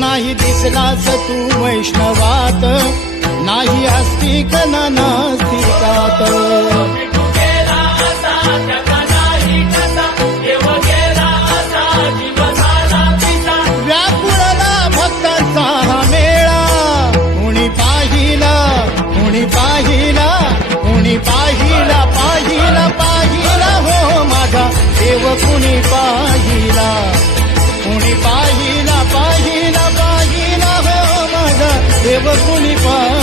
नाही दिसलास तू वैष्णवात, नाही आस्तिक ना नास्तिकात. व्याकुळला भक्तांचा हा मेळा, कुणी पाहिला कुणी पाहिला कुणी पाहिला पाहिला पाहिला हो माझा देव कुणी पाहिला, कुणी पाहिला पाहिला पाहिला हो माझा देव कुणी पाहिला.